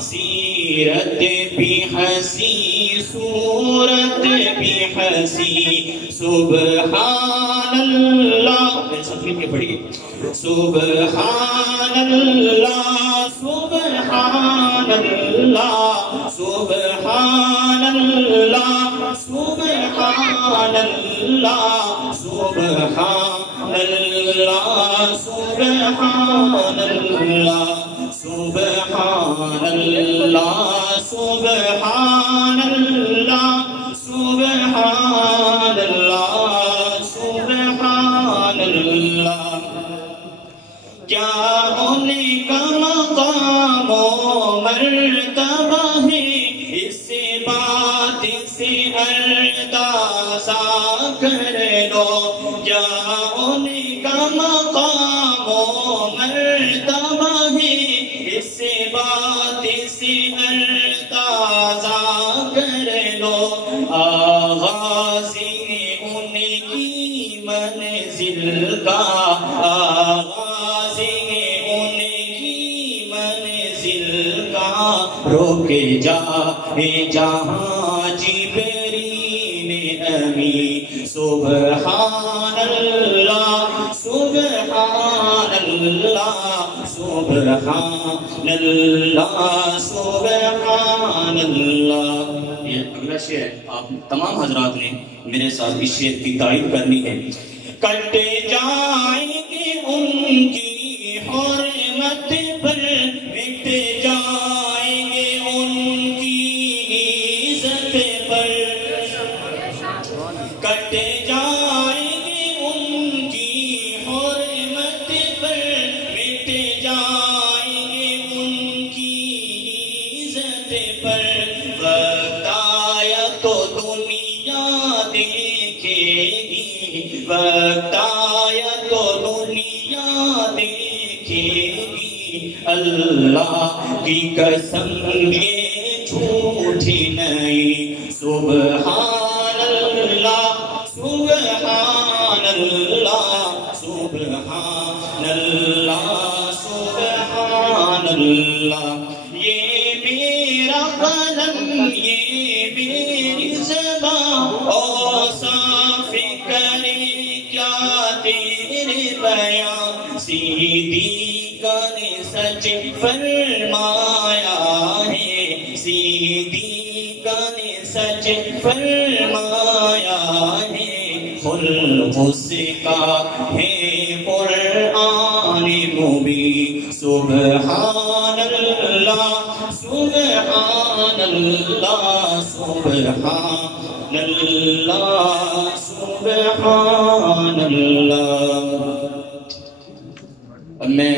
سیرت بھی حسین صورت بھی حسین سبحان اللہ سب مل کے پڑھیے سبحان اللہ سبحان اللہ سبحان اللہ سبحان اللہ سبحان اللہ سبحان اللہ سبحان اللہ سبحان اللہ سبحان اللہ سبحان اللہ کیا ہونے کا مقام و مرتبہ ہے اس بات سے اندازہ کر لو کیا ہونے کا مقام و مرتبہ ہے اس بات سے اندازہ کر لو آغاز ان کی منزل کا آغاز ان کی منزل کا روک جائے جہاں جبریل امی سبحان اللہ سبحان اللہ سبحان اللہ سبحان اللہ یہ اگلا شعر آپ تمام حضرات نے میرے ساتھ اس شعر کی تعریف کرنی ہے کٹ جائیں گے ان کی حرمت پر مٹ جائیں گے ان کی عزت پر کٹ جائیں گے ان کی حرمت پر مٹ جائیں گے ان کی عزت پر وقت آیا تو دنیا دیکھے گی وقت آیا تو دنیا دیکھے گی اللہ کی قسم یہ جھوٹی نہیں سبحان اللہ سبحان اللہ سبحان اللہ سبحان اللہ یہ میرا قلم یہ میری زبان اوصاف کرے کیا تیرے بیان سیدھی کا نے سچ فرمایا ہے سیدھی کا نے سچ فرمایا ہے خلق سے کا ہے قرآن مبین سبحان اللہ سبحان اللہ سبحان اللہ سبحان اللہ اب میں